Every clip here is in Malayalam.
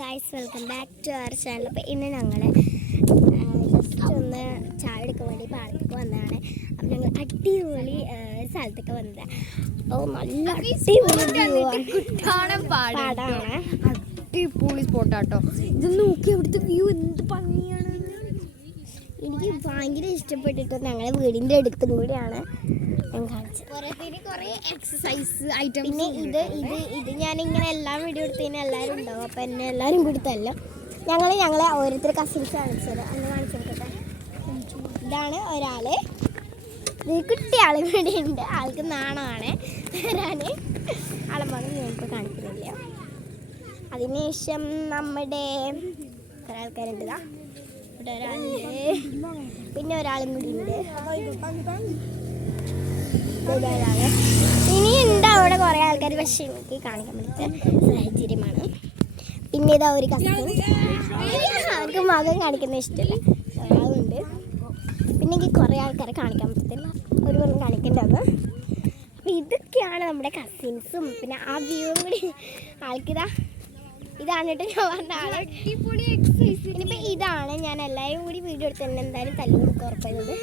Guys, welcome back to our channel. അപ്പോൾ ഇന്ന് ഞങ്ങൾ ജസ്റ്റ് ഒന്ന് ചായ എടുക്കാൻ വേണ്ടി പാടത്തേക്ക് വന്നതാണ്. അപ്പോൾ ഞങ്ങൾ അടിപൊളി സ്ഥലത്തൊക്കെ വന്നത്. അപ്പോൾ നല്ല പാടാണ്, അടിപൊളി സ്പോട്ടാട്ടോ. ഇത് നോക്കി അവിടുത്തെ വ്യൂ എന്ത് ഭംഗിയാണ്. എനിക്ക് ഭയങ്കര ഇഷ്ടപ്പെട്ടിട്ട് ഞങ്ങളുടെ വീടിൻ്റെ അടുത്തും കൂടിയാണ് ഞാൻ കാണിച്ചത്. കുറേ എക്സസൈസ് ഐറ്റം. പിന്നെ ഇത് ഞാനിങ്ങനെ എല്ലാം വീഡിയോ എടുത്തതിന് എല്ലാവരും ഉണ്ടാവും. അപ്പോൾ എന്നെ എല്ലാവരും കൂടി തല്ലോ. ഞങ്ങളെ ഓരോരുത്തർ കസിൻസ് കാണിച്ചത് അന്ന് കാണിച്ചെടുക്കട്ടെ. ഇതാണ് ഒരാൾ, കുട്ടിയാളും കൂടി ഉണ്ട്. ആൾക്ക് നാണമാണ് വരാൻ. ആളെമ്പാണ് ഞാനിപ്പോൾ കാണിക്കുന്നില്ല. അതിനുശേഷം നമ്മുടെ കുറേ ആൾക്കാരുണ്ട്. ഇവിടെ ഒരാളുണ്ട്, പിന്നെ ഒരാളും കൂടി ഉണ്ട്. ഇനിയുണ്ട് അവിടെ കുറേ ആൾക്കാർ, പക്ഷേ എനിക്ക് കാണിക്കാൻ പറ്റാത്ത സാഹചര്യമാണ്. പിന്നെ ഇതാ ഒരു കസിൻ, അവർക്ക് മകം കാണിക്കുന്ന ഇഷ്ടമില്ല, ഒരാളുണ്ട്. പിന്നെ എനിക്ക് കുറേ ആൾക്കാരെ കാണിക്കാൻ പറ്റത്തില്ല, ഒരു കൊല്ലം കാണിക്കേണ്ടത്. അപ്പോൾ ഇതൊക്കെയാണ് നമ്മുടെ കസിൻസും. പിന്നെ ആ വ്യൂവും കൂടി ആൾക്കിതാ ഇതാണ് കേട്ടോ ഞാൻ പറഞ്ഞ ആള്. ഇനിയിപ്പോൾ ഇതാണ് ഞാൻ എല്ലാവരും കൂടി വീഡിയോ എടുത്ത് തന്നെ എന്തായാലും തല്ലു കൊടുക്കുക ഉറപ്പായത്.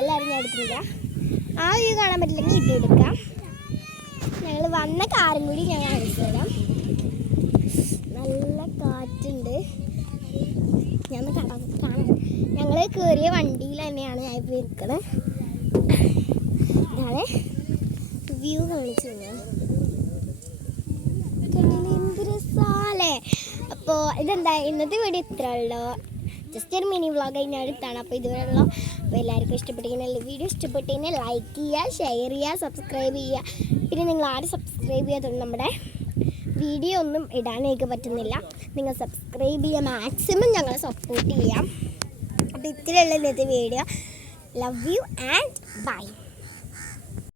എല്ലാവരും ഞാൻ എടുക്കുന്നില്ല. ആ വ്യൂ കാണാൻ പറ്റില്ലെങ്കിൽ ഇത് എടുക്കാം. ഞങ്ങൾ വന്ന കാറും കൂടി ഞാൻ കാണിച്ചു തരാം. നല്ല കാറ്റുണ്ട്. ഞാൻ കാണാം. ഞങ്ങൾ കയറിയ വണ്ടിയിൽ തന്നെയാണ് ഞാൻ ഇപ്പോൾ ഇരിക്കുന്നത്. ഇതാണ് വ്യൂ കാണിച്ചു ഞാൻ. എന്ത് രസാലേ. അപ്പോൾ ഇതെന്താ ഇന്നത്തെ വീഡിയോ ഇത്ര ഉള്ളൂ. ജസ്റ്റ് ഒരു മിനി വ്ളോഗ് ഞാൻ എടുത്താണ്. അപ്പോൾ ഇതുവരെ ഉള്ളൂ. അപ്പോൾ എല്ലാവർക്കും ഇഷ്ടപ്പെട്ടിരിക്കുന്ന വീഡിയോ ഇഷ്ടപ്പെട്ടതിന് ലൈക്ക് ചെയ്യുക, ഷെയർ ചെയ്യുക, സബ്സ്ക്രൈബ് ചെയ്യുക. പിന്നെ നിങ്ങൾ ആരും സബ്സ്ക്രൈബ് ചെയ്യാത്തതുകൊണ്ട് നമ്മുടെ വീഡിയോ ഒന്നും ഇടാനേക്ക് പറ്റുന്നില്ല. നിങ്ങൾ സബ്സ്ക്രൈബ് ചെയ്യുക, മാക്സിമം ഞങ്ങളെ സപ്പോർട്ട് ചെയ്യാം. അപ്പോൾ ഇത്രയുള്ള ഇന്നത്തെ video. Love you and by.